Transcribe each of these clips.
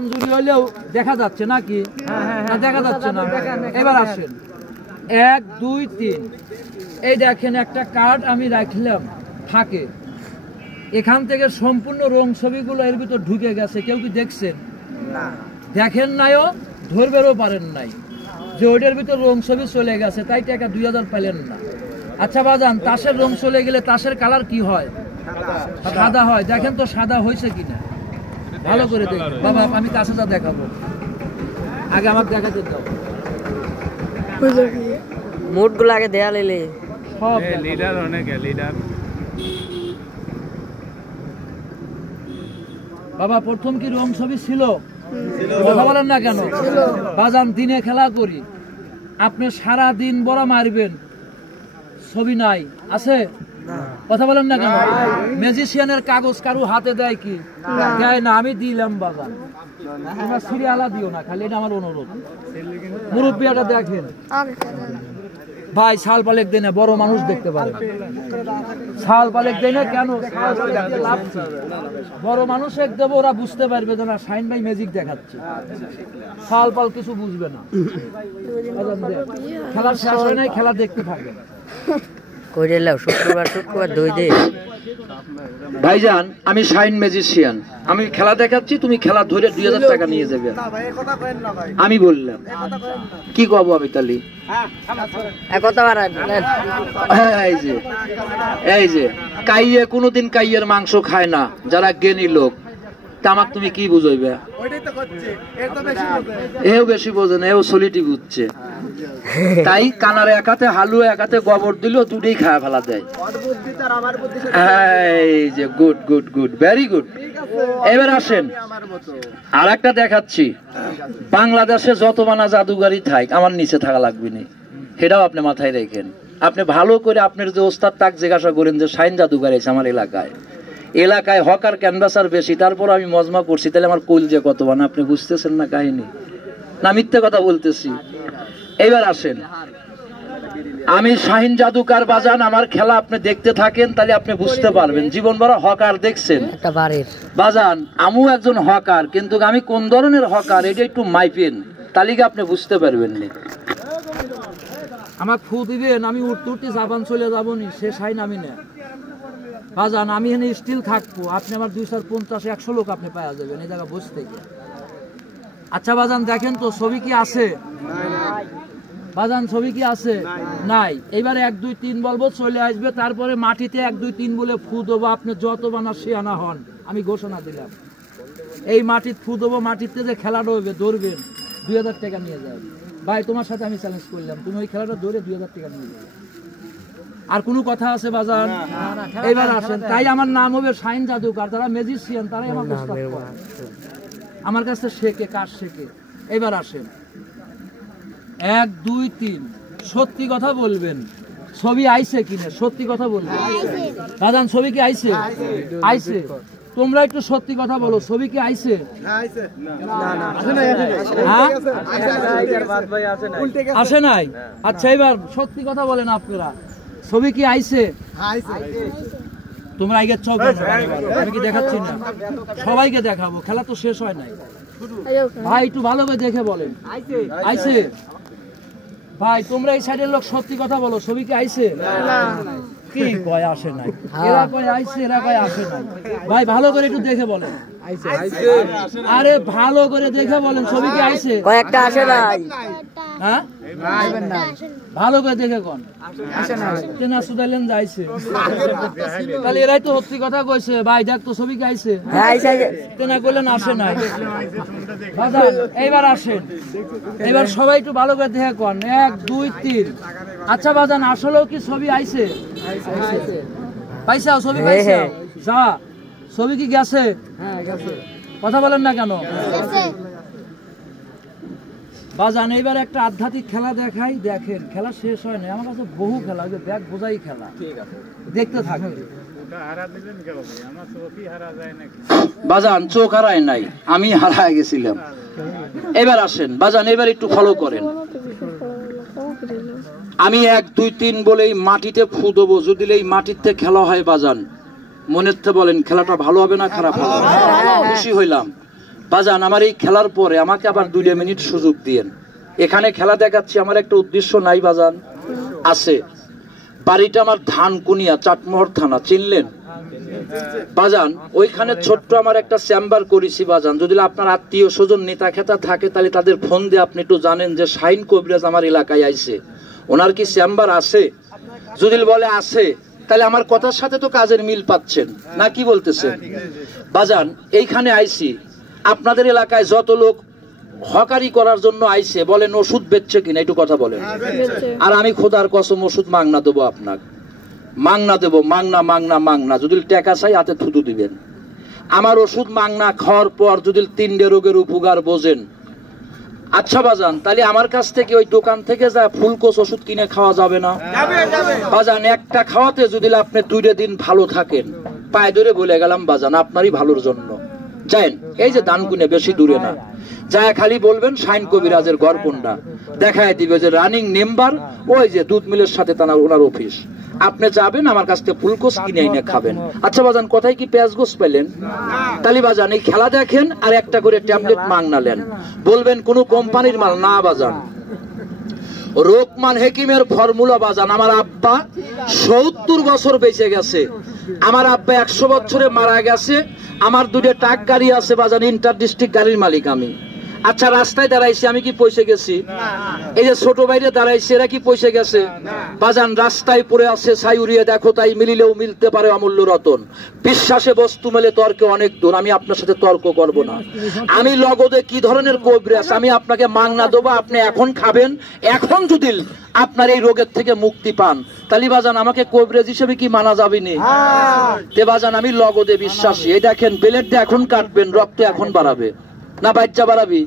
কমজোরি হলেও দেখা যাচ্ছে নাকি? দেখা যাচ্ছে না। এবার আসেন 1 2 3 এই দেখেন একটা কার্ড আমি রাখলাম থাকে, এখান থেকে সম্পূর্ণ রং ছবিগুলো এর ভিতর ঢুকে গেছে। কেউ কি দেখছেন? দেখেন নাইও, ধরবেরও পারেন নাই যে ওইটার ভিতর রং ছবি চলে গেছে, তাই টাকা 2000 পেলেন না। আচ্ছা বাজান, তাসের রং চলে গেলে তাসের কালার কি হয়? সাদা হয়। দেখেন তো সাদা হয়েছে কিনা, ভালো করে দেখেন। বাবা আমি তাসেটা দেখাবো, আগে আমাকে দেখাতে দাও। মুডগুলো আগে দেয়া লেলে সব লিডার অনেক লিডার। বাবা প্রথম কি রং ছবি ছিল? কথা বলেন না কেন? বাজান দিনে খেলা করি, আপনি সারা দিন বড় মারবেন, ছবি নাই আছে? কথা বলেন না কেন? ম্যাজিশিয়ানের কাগজ কারু হাতে দেয় কি? দেয় না। আমি দিলাম বাজান, তোমরা সিরিয়ালা দিও না, খালি এটা আমার অনুরোধ। মুরব্বিয়াটা দেখেন ভাই, শাল পালেক দেয় না, বড় মানুষ দেখতে পারে। শাল পালেক দেয় না কেন? বড় মানুষ এক দেবো, ওরা বুঝতে পারবে যে না শাইন ভাই ম্যাজিক দেখাচ্ছে। শাল পাল কিছু বুঝবে না। খেলার শেষ হয় নাই, খেলা দেখতে থাকে। শুক্রবার 2 দিন ভাইজান আমি শাইন ম্যাজিশিয়ান, আমি খেলা দেখাচ্ছি, তুমি খেলা ধরে 2000 টাকা নিয়ে যাবে। আমি বললাম কি কব আমি তালি? এই যে কাইয়ে কোনোদিন কাইয়ের মাংস খায় না যারা জ্ঞানী লোক, তামাক তুমি কি বুঝাইবে? এও বেশি বোঝে না, এও সলিটি বুঝছে। তাই কানারে একাতে হালুয়া একাতে গোবর দিল, দুটোই খায় ফেলা দেয়। এই যে good good good, very good. এবার আসেন আর একটা দেখাচ্ছি। বাংলাদেশে যত মানা জাদুগারি থাক, আমার নিচে থাকা লাগবে না, সেটাও আপনি মাথায় রাখেন। আপনি ভালো করে আপনার যে ওস্তাদ তাক জিজ্ঞাসা করেন যে শাইন জাদুগার আছে আমার এলাকায় হকার ক্যানভাসার বেশি, তারপর আমি মজমা করছি, তাহলে আমার কইল যে কত বানা, আপনি বুঝতেছেন না কাহিনী না মিথ্যে কথা বলতেছি? এবার আসেন, আমি শাহিন জাদুকার বাজান, আমার খেলা আপনি দেখতে থাকেন, তাহলে আপনি বুঝতে পারবেন। জীবন বড় হকার দেখছেন বাজান, আমিও একজন হকার, কিন্তু আমি কোন ধরনের হকার এটা একটু মাইপেন, তালিকা আপনি বুঝতে পারবেন না। আমার ফু দিবেন, আমি উঠতে উঠতে জাপান চলে যাবো নি, সে শাইন আমি না বাজান। আমি এখানে স্টিল থাকবো, আপনি আমার 250 100 লোক আপনি পাওয়া যাবেন এই জায়গা বসে থেকে। আচ্ছা বাজান দেখেন তো ছবি কি আছে? বাজান ছবি কি আছে? নাই। এবারে 1 2 3 বলবো, চলে আসবে, তারপরে মাটিতে 1 2 3 বলে ফু দেবো। আপনি যত বানা শিয়ানা হন, আমি ঘোষণা দিলাম এই মাটির ফু দেবো, মাটিতে যে খেলাটা হবে ধরবেন, 2000 টাকা নিয়ে যাবে। ভাই তোমার সাথে আমি চ্যালেঞ্জ করলাম, তুমি ওই খেলাটা ধরে 2000 টাকা নিয়ে যাবে। আর কোনো কথা আছে বাজান? এবার আসেন, তাই আমার নাম হবে শাইন জাদুকার। যারা ম্যাজিশিয়ান তারাই আমার উস্তাদ করে, আমার কাছে শেখে, কাজ শেখে। এবার আসেন 1 2 3 সত্যি কথা বলবেন, ছবি আইছে কিনা সত্যি কথা বলবেন। বাজান ছবি কি আইছে? আইছে। তোমরা একটু সত্যি কথা বলো, ছবি কি আইছে? আসে নাই? আচ্ছা এবার সত্যি কথা বলেন আপনারা, ছবি কি আইছে? তোমরা আগে চোখ, আমি কি দেখাচ্ছি না? সবাইকে দেখাবো, খেলা তো শেষ হয় নাই। ভাই একটু ভালো করে দেখে বলেন আইছে। ভাই তোমরা এই সাইডের লোক সত্যি কথা বলো, ছবি কি আইছে? কি কয় আসে নাই? এরা কয় আইছে, এরা কয় আসে নাই। ভাই ভালো করে একটু দেখে বলেন। আরে ভালো করে দেখে বলেন, ছবি কি আইছে? কয়েকটা আসে নাই। হ্যাঁ ভালো করে দেখে কোন কেনা সুদাইলেন যাইছে, তাহলে এরাই তো সত্যি কথা কইছে। ভাই দেখ তো ছবি কি আইছে? কেনা করলেন আসে নাই। এইবার আসেন, এবার সবাই একটু ভালো করে দেখে কোন 1 2 3। আচ্ছা বাজান আসলেও কি ছবি আইছে? পাইছাও ছবি পাইছে? যা ছবি কি গেছে? কথা বলেন না কেন? বাজান এইবার একটা আধ্যাত্মিক খেলা দেখাই, দেখেন খেলা শেষ হয় না, আমার কাছে বহু খেলা, ব্যাগ বোঝাই খেলা, দেখতে থাকেন। বাজান চোখ হারায় নাই, আমি হারায় গেছিলাম। এবার আসেন বাজান, এবার একটু ফলো করেন। আমি 1 2 3 বলেই মাটিতে ফু দেবো, যদি এই মাটিতে খেলা হয় বাজান মনেতে বলেন খেলাটা ভালো হবে না খারাপ হবে? খুশি হইলাম। বাজান আমার এই খেলার পরে আমাকে আবার 2 মিনিট সুযোগ দিয়েন। এখানে খেলা দেখাচ্ছি, আমার একটা উদ্দেশ্য নাই বাজান, আছে। বাড়িটা আমার ধানকুনিয়া, চাটমোহর থানা, চিনলেন বাজান? ওইখানে ছোট্ট আমার একটা চেম্বার করেছি বাজান। যদি আপনার আত্মীয় স্বজন নেতা খেতা থাকে তাহলে তাদের ফোন দিয়ে আপনি একটু জানেন যে শাহিন কবিরাজ আমার এলাকায় আইছে, ওনার কি চেম্বার আছে? যদি বলে আছে তাহলে আমার কথার সাথে তো কাজের মিল পাচ্ছেন না, কি বলতেছেন বাজান? এইখানে আইছি, আপনাদের এলাকায় যত লোক হকারি করার জন্য আইছে বলেন ওষুধ বেচছে কিনা একটু কথা বলেন। আর আমি খোদার কসম ওষুধ মাংনা দেবো আপনাকে, মাংনা দেবো, মাংনা মাংনা মাংনা। যদি টাকা চাই হাতে থুতু দিবেন। আমার ওষুধ মাংনা খাওয়ার পর যদি 3টে রোগের উপকার বোঝেন, আচ্ছা বাজান তাহলে আমার কাছ থেকে ওই দোকান থেকে যা ফুলকোষ ওষুধ কিনে খাওয়া যাবে না বাজান? একটা খাওয়াতে যদি আপনি 2 দিন ভালো থাকেন, পায়ে ধরে বলে গেলাম বাজান আপনারই ভালোর জন্য যাইন, এই যে দানকুনে বেশি দূরে না, যায় খালি বলবেন শাহিন কবিরাজের ঘর কোনটা, দেখায় দিবে যে রানিং মেম্বার ওই যে দুধ মিলের সাথে ওনার অফিস। আপনি যাবেন, আমার কাছ থেকে ফুলকোষ কিনে এনে খাবেন। আচ্ছা বাজান কোথায় কি পেঁয়াজ গোস পেলেন? তালি বাজান এই খেলা দেখেন আর একটা করে ট্যাবলেট মাংনালেন, বলবেন কোন কোম্পানির মাল না বাজান, রোকমান হেকিমের ফর্মুলা বাজান। আমার আব্বা 70 বছর বেঁচে গেছে, আমার আব্বা 100 বছরে মারা গেছে। আমার 2টা ট্রাক গাড়ি আছে বাজান, ইন্টার ডিস্ট্রিক্ট গাড়ির মালিক আমি। আচ্ছা রাস্তায় দাঁড়াইছি, আমি কি পয়সা গেছি? এই যে ছোট বাইরে দাঁড়াইছে, এরা কি পয়সা গেছে বাজান? রাস্তায় পড়ে আছে ছাই উড়িয়ে দেখো তাই, মিলিলেও মিলতে পারে অমূল্য রতন। বিশ্বাসে বস্তু মেলে তর্কে অনেক দূর, আমি আপনার সাথে তর্ক করব না। আমি লগদে কি ধরনের কবিরাজ, আমি আপনাকে মাংনা দেবো, আপনি এখন খাবেন। এখন যদি আপনার এই রোগের থেকে মুক্তি পান তালি বাজান আমাকে কবিরাজ হিসেবে কি মানা যাবে না? তে বাজান আমি লগদে বিশ্বাসী। এই দেখেন বেলেট দিয়ে এখন কাটবেন, রক্ত এখন বাড়াবে না বাচ্চা বাড়াবি?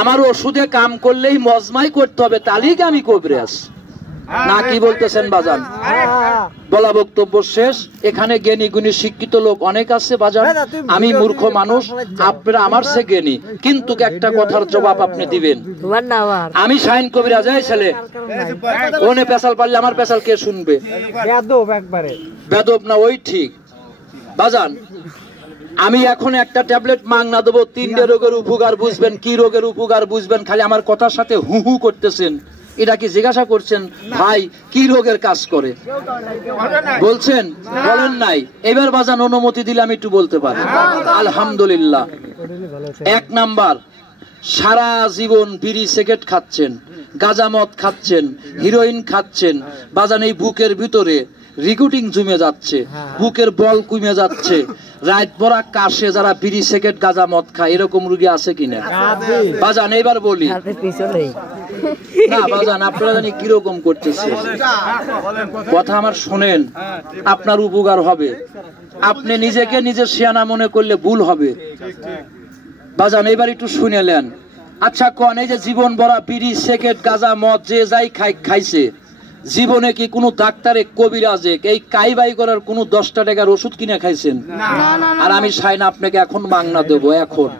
আমার ওষুধে কাম করলেই মজমাই করতে হবে, তালিকে আমি কবিরাজ না, কি বলতেছেন বাজান? বলা বক্তব্য শেষ। এখানে জ্ঞানী গুণী শিক্ষিত লোক অনেক আছে বাজান, আমি মূর্খ মানুষ, আপনারা আমার সে জ্ঞানী। কিন্তু একটা কথার জবাব আপনি দিবেন, আমি শাহিন কবিরাজ। এই ছেলে ওনে পেশাল পারলে আমার পেশাল কে শুনবে? বেদব না ওই ঠিক বাজান। আমি এখন একটা ট্যাবলেট মাংনা দেবো, 3টে রোগের উপকার বুঝবেন। কি রোগের উপকার বুঝবেন? খালি আমার কথার সাথে হু হু করতেছেন, এটা কি জিজ্ঞাসা করছেন ভাই কি রোগের কাজ করে? বলছেন বলেন নাই। এবার বাজান অনুমতি দিলে আমি একটু বলতে পারি আলহামদুলিল্লাহ। 1 নাম্বার, সারা জীবন বিড়ি সিগারেট খাচ্ছেন, গাঁজা মদ খাচ্ছেন, হিরোইন খাচ্ছেন বাজান, এই বুকের ভিতরে রিকুটিং জমে যাচ্ছে, বুকের বল কমে যাচ্ছে, রাত ভরা কাশে যারা বিড়ি সিগারেট গাঁজা মদ খায়, এরকম রোগী আছে কিনা বাজান? এবার বলি না বাজান, আপনারা জানি কিরকম করতেছে কথা, আমার শোনেন, আপনার উপকার হবে। আপনি নিজেকে নিজে শিয়ানা মনে করলে ভুল হবে বাজান। এবার একটু শুনেলেন। আচ্ছা কোন, এই যে জীবন ভরা বিড়ি সিগারেট গাঁজা মদ যে যাই খাইছে, জীবনে কি কোনো ডাক্তারে কবিরাজে এই কাইবাই করার কোনো 10টা টাকার ওষুধ কিনে খাইছেন? আর আমি শাহিন আপনাকে এখন মাংনা দেবো এখন।